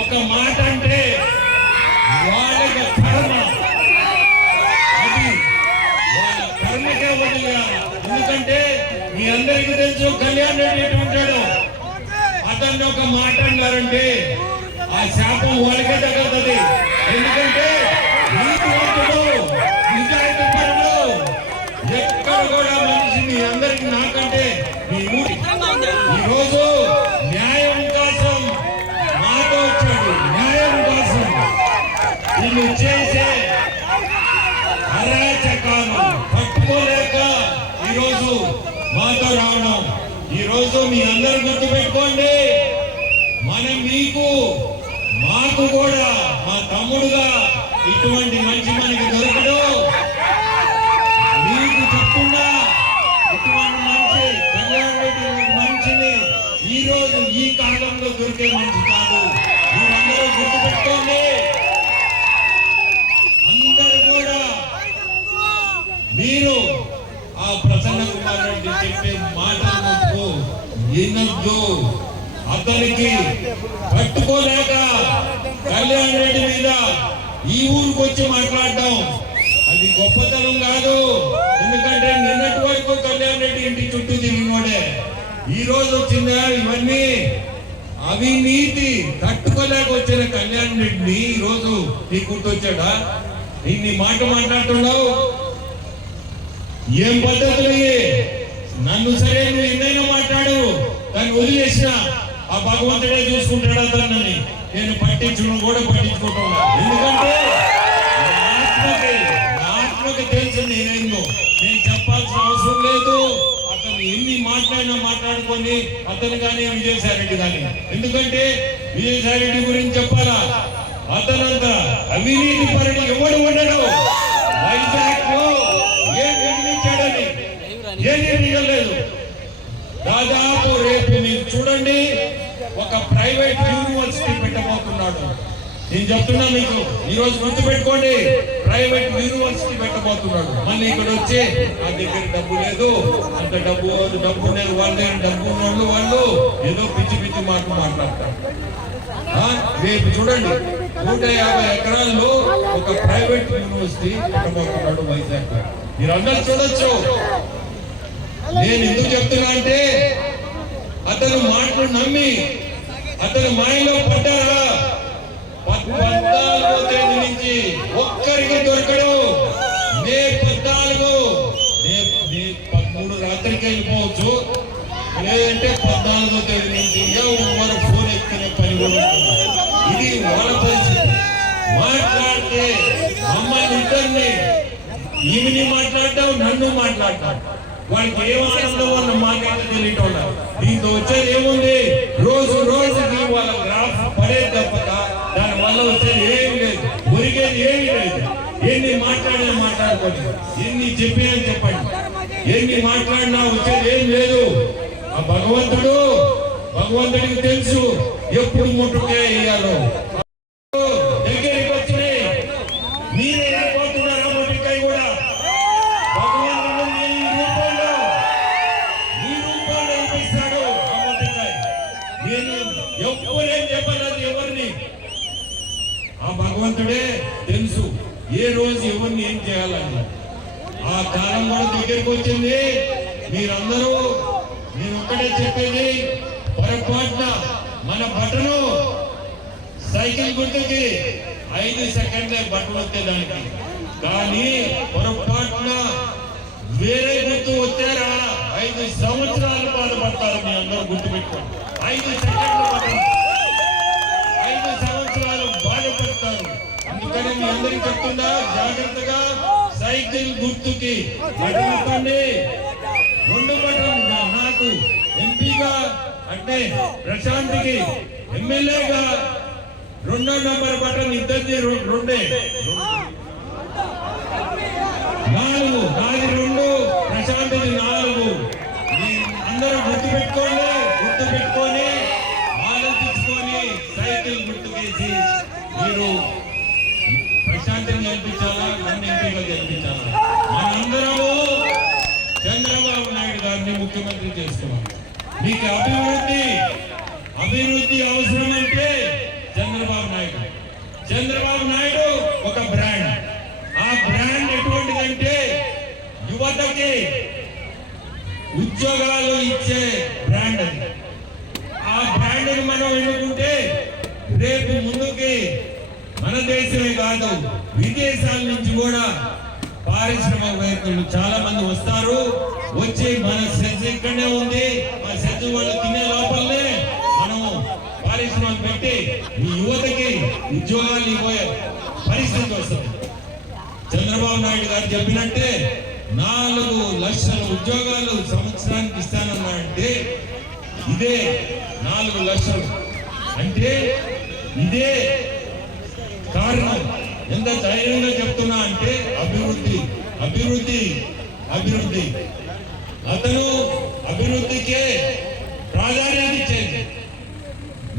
ఒక మాట అంటే వాళ్ళకి కర్మ, అది వాళ్ళ కర్మకే వదిలేయాలి. ఎందుకంటే మీ అందరికీ తెలుసు కళ్యాణ్ రెడ్డి ఎటు ఉంటాడు. అతన్ని ఒక మాట అన్నారంటే ఆ శాపం వాళ్ళకే తగ్గుతుంది. ఎందుకంటే నీతివంతుడు, నిజాయితీ పరుడు, ఎక్కడ కూడా మనిషి మీ అందరికి నాకంటే మీ ఊరి ఈరోజు న్యాయం కోసం మాతో వచ్చాడు. న్యాయం కోసం వీళ్ళు చేసే అరాచకాలు పట్టుకోలేక ఈరోజు మాతో రావడం. ఈరోజు మీ అందరూ గుర్తుపెట్టుకోండి, మనం మీకు మాకు కూడా మా తమ్ముడుగా ఇటువంటి మంచి మనకి దొరకడు. మీకు చెప్తున్నా ఇటువంటి మంచి కళ్యాణ్ రెడ్డి మంచిని ఈ రోజు ఈ కాలంలో దొరికే మంచి కాదు. మీరందరూ గుర్తుపెట్టుకోండి. అందరూ కూడా మీరు ఆ ప్రసన్న కుమార్ రెడ్డి చెప్పే మాటలకు వినొద్దు. అతనికి పట్టుకోలేక కళ్యాణ్ రెడ్డి మీద ఈ ఊరికి వచ్చి మాట్లాడటం అది గొప్పతనం కాదు. ఎందుకంటే నిన్నటి వరకు కళ్యాణ్ రెడ్డి ఇంటి చుట్టూ తిరిగినోడే. ఈ రోజు వచ్చిందా ఇవన్నీ అవినీతి తట్టుకోలేక వచ్చిన కళ్యాణ్ రెడ్డిని ఈ రోజు నీ గుర్తొచ్చాడా? ఇన్ని మాట మాట్లాడుతున్నావు. ఏం పద్ధతులు? నన్ను సరే నువ్వు ఎన్నైనా మాట్లాడు, దాన్ని వదిలేసిన ఆ భగవంతుడే చూసుకుంటాడు అతన్ని. నేను పట్టించడం కూడా పట్టించుకుంటున్నా. ఎందుకంటే ఆత్మకి తెలుసు నేనేందో. నేను చెప్పాల్సిన అవసరం లేదు. అతను ఎన్ని మాట్లాడినా మాట్లాడుకొని అతను కానీ విజయసాయి రెడ్డి కానీ. ఎందుకంటే విజయసాయి రెడ్డి గురించి చెప్పాలా? అతనంత అవినీతి పరుడు ఎవడు ఉండడు. వైజాగ్ లో ఏం నిర్మించాడని ఏం నిర్మించలేదు. దాదాపు రేపు మీరు చూడండి, ఒక ప్రైవేట్ యూనివర్సిటీ పెట్టబోతున్నాడు. నేను చెప్తున్నా మీకు, ఈ రోజు గుర్తు పెట్టుకోండి, ప్రైవేట్ యూనివర్సిటీ పెట్టబోతున్నాడు. మళ్ళీ ఇక్కడ వచ్చి నా దగ్గర డబ్బు లేదు, అంత డబ్బు లేదు, వాళ్ళ దగ్గర డబ్బు ఉన్న వాళ్ళు ఏదో పిచ్చి పిచ్చి మాట్లాడతారు. రేపు చూడండి 150 ఎకరాల్లో ఒక ప్రైవేట్ యూనివర్సిటీ పెట్టబోతున్నాడు వైజాగ్. మీరు అందరూ చూడొచ్చు. నేను ఎందుకు చెప్తున్నా అంటే అతను మాటలు నమ్మి అతను మాయలో పడ్డారా? 14వ తేదీ నుంచి ఒక్కరికి దొరకడు. మే 14, మే 13 రాత్రికి వెళ్ళిపోవచ్చు. లేదంటే 14వ తేదీ నుంచి ఎవరు ఫోన్ ఎత్తిన పని కూడా. ఇది వాళ్ళ పరిస్థితి. మాట్లాడితే మమ్మల్ని ఇద్దరిని, ఈమెని మాట్లాడటం, నన్ను మాట్లాడటం, వాళ్ళకి ఏం ఆనందం ఉన్న మాట్లాడి తెలియటం. దీంతో వచ్చేది ఏముంది? రోజు రోజుకి వాళ్ళ గ్రాఫ్ పడేది తప్పక దాని వల్ల వచ్చేది ఏమి లేదు, మురిగేది ఏమి లేదు. ఎన్ని మాట్లాడినా మాట్లాడుకోండి, ఎన్ని చెప్పినా చెప్పండి, ఎన్ని మాట్లాడినా వచ్చేది ఏం లేదు. ఆ భగవంతుడికి తెలుసు ఎప్పుడు ముట్టుకే వేయాలో. దగ్గరికి వచ్చినాయి, మీరే వెళ్ళిపోతున్నారు. ముట్టుకాయ కూడా ఆ భగవంతుడే తెలుసు ఏ రోజు ఎవరిని ఏం చేయాలని. ఆ కాలం కూడా దగ్గరికి వచ్చింది. మీరందరూ నేను ఒక్కడే చెప్పేది, పొరపాటున మన బటను సైకిల్ గుర్తుకి 5 సెకండ్లే బటన్ వచ్చేదానికి, కానీ పొరపాటున వేరే గుర్తు వచ్చారా 5 సంవత్సరాలు బాధపడతారు. మీ అందరూ గుర్తుపెట్టుకోండి. 5 సెకండ్ల బటన్ 5 సంవత్సరాలు బాధపడతారు. అందుకని మీ అందరికి చెప్తున్నా, జాగ్రత్తగా సైకిల్ గుర్తుకి బటన్ ఇవ్వండి. 2 బటన్ నాకు ఎంపీగా అంటే ప్రశాంత్కి ఎమ్మెల్యేగా 2వ నంబర్ బటన్ ఇద్దరిది 2. 4 నాది 2, ప్రశాంత్ది 4. అందరూ గుర్తుపెట్టుకొని ఆలోచించుకొని సైకిల్ గుర్తుకేసి మీరు ప్రశాంతిని గెలిపించాలా, నన్ను ఎంపీగా గెలిపించాలా. మనందరము చంద్రబాబు నాయుడు గారిని ముఖ్యమంత్రి చేసుకోవాలి. మీకు అభివృద్ధి అవసరం అంటే చంద్రబాబు నాయుడు. చంద్రబాబు నాయుడు ఒక బ్రాండ్. ఆ బ్రాండ్ ఎటువంటిదంటే యువతకి ఉద్యోగాలు ఇచ్చే బ్రాండ్ అది. ఆ బ్రాండ్ మనం ఎన్నుకుంటే రేపు ముందుకి మన దేశమే కాదు విదేశాల నుంచి కూడా పారిశ్రామికవేత్తలు చాలా మంది వస్తారు. వచ్చి మన సెజ్ ఇక్కడనే ఉంది, ఆ సెజ్ వాళ్ళు తినే లోపలనే మనం పారిశ్రామిక పెట్టి ఈ యువతకి ఉద్యోగాలు ఇవ్వే పరిస్థితి వస్తుంది. చంద్రబాబు నాయుడు గారు చెప్పినట్టే 4 లక్షల ఉద్యోగాలు సంవత్సరానికి ఇస్తానన్నాడంటే ఇదే 4 లక్షలు అంటే ఇదే కారణం. ఎంత ధైర్యంగా చెప్తున్నా అంటే అభివృద్ధి అభివృద్ధి అభివృద్ధి. అతను అభివృద్ధికే ప్రాధాన్యత ఇచ్చేది.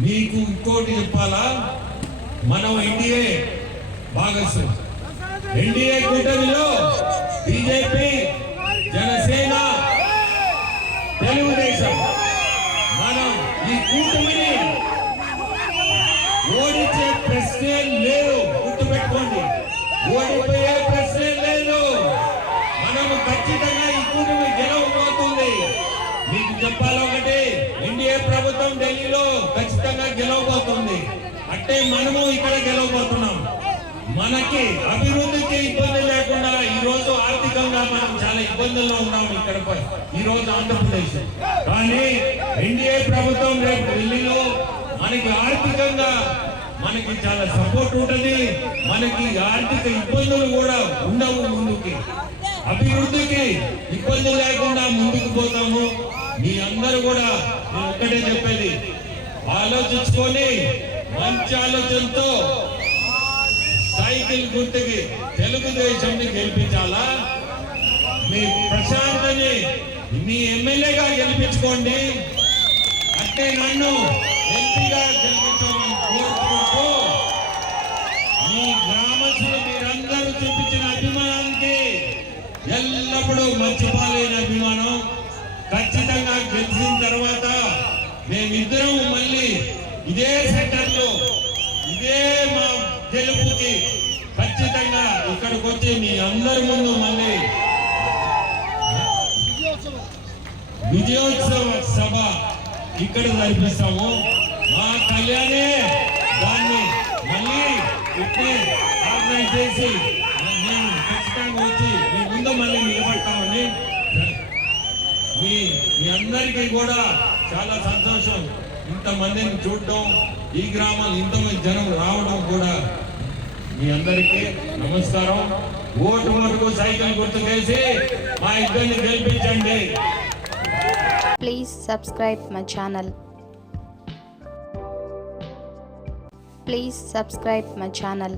మీకు ఇంకోటి చెప్పాలా, మనం ఎన్డీఏ భాగస్వామి. ఎన్డీఏ కూటమిలో బీజేపీ, జనసేన, తెలుగుదేశం మనం ఈ కూటమిని ఓడించే ప్రశ్నే లేదు. గుర్తుపెట్టుకోండి, ఓడిపోయే ప్రశ్నే లేదు. మనము ఖచ్చితంగా ఈ కూటమి గెలవబోతుంది. మీకు చెప్పాలి ఒకటి, ఎన్డీఏ ప్రభుత్వం ఢిల్లీలో ఖచ్చితంగా గెలవబోతుంది. అంటే మనము ఇక్కడ గెలవబోతున్నాం. మనకి అభివృద్ధికి ఇబ్బంది లేకుండా ఈ రోజు ఆర్థికంగా మనం చాలా ఇబ్బందుల్లో ఉన్నాం ఇక్కడ ఈ రోజు ఆంధ్రప్రదేశ్. కానీ ఎన్డీఏ ప్రభుత్వం రేపు ఢిల్లీలో మనకి ఆర్థికంగా మనకి చాలా సపోర్ట్ ఉంటుంది. మనకి ఆర్థిక ఇబ్బందులు కూడా ఉండవు. ముందుకి అభివృద్ధికి ఇబ్బంది లేకుండా ముందుకు పోతాము. మీ అందరూ కూడా నేను ఒక్కటే చెప్పేది, ఆలోచించుకొని మంచి ఆలోచనతో సైకిల్ గుర్తుకి తెలుగుదేశంని గెలిపించాలా. మీ ప్రశాంతని మీ ఎమ్మెల్యేగా గెలిపించుకోండి. అంటే నన్ను ఎంపీగా గెలిపించమని కోరుకుంటూ మీ గ్రామస్తులు మీరందరూ చూపించిన అభిమానానికి ఎల్లప్పుడూ మర్చిపోలేని అభిమానం. ఖచ్చితంగా గెలిచిన తర్వాత మేమిద్దరం మళ్ళీ ఇదే సెంటర్లో ఇదే మా గెలుపుకి ఖచ్చితంగా ఇక్కడికి వచ్చి మీ అందరి ముందు మళ్ళీ విజయోత్సవ సభ ఇక్కడ జరిపిస్తాము. మా కళ్యాణే దాన్ని మళ్ళీ ఇట్లే ఆర్గనైజ్ చేసి మేము ఖచ్చితంగా వచ్చి మీ ముందు మళ్ళీ నిలబడతామని మీ అందరికీ కూడా చాలా సంతోషం. ఇంతమందిని చూడడం, ఈ గ్రామాలు ఇంతమంది జనం రావడం కూడా మీ అందరికీ నమస్కారం. ఓటుకు సైకిల్ గుర్తుకేసి మా ఇద్దరిని గెలిపించండి. Please subscribe my channel. Please subscribe my channel.